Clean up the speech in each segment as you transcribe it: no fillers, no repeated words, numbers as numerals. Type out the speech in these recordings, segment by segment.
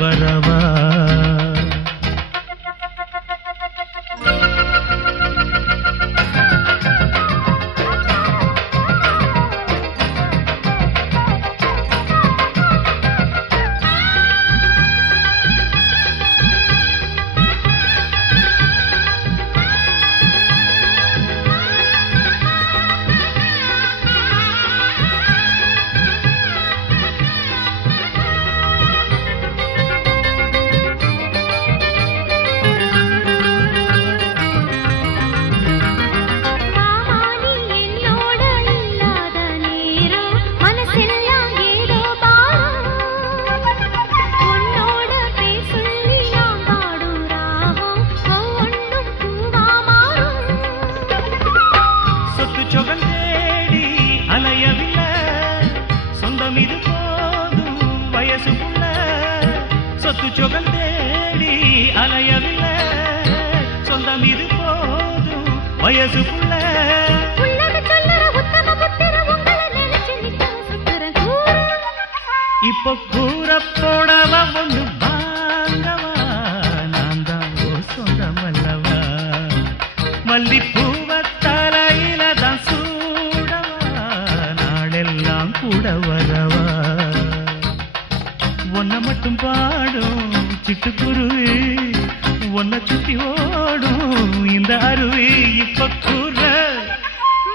வரவா? சொத்து சொகல் தேடி அலையவில்லை, சொந்தம் இது போதும் வயசுக்குள்ள. இப்ப கூற போடவ ஒண்ணு வாங்கவா, நான் தான் ஓ சொந்தம் அல்லவா? மல்லிப்பூவ தலையில தான் சூடவா, நாளெல்லாம் கூட வரவா? ஒன்ன மட்டும் பாடும் சிட்டுக்குருவி, ஒன்ன சுத்தி ஓடும் இந்த அருவி. இப்ப கூற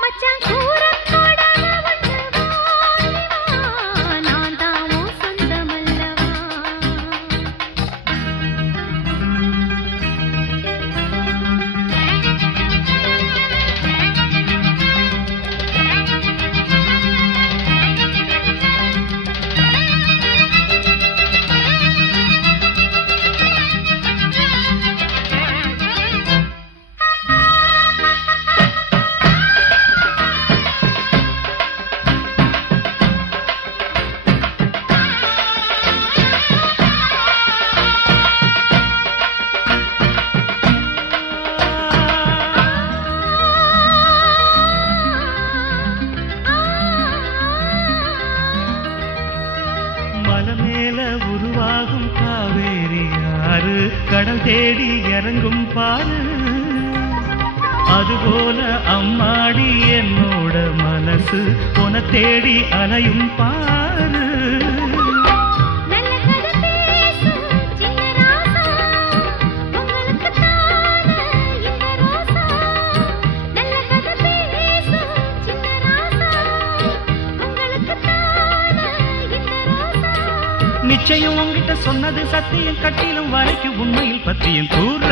மச்சான் கூற நான் தான் சொந்தம் அல்லவா? மேல உருவாகும் காவேரி யாரு, கடல் தேடி இறங்கும் பாரு. அதுபோல அம்மாடி என்னோட மனசு உன தேடி அலையும் பாரு. நிச்சயம் உங்ககிட்ட சொன்னது சத்தியம், கட்டிலும் வரைக்கும் உண்மையில் பத்தியும் கூற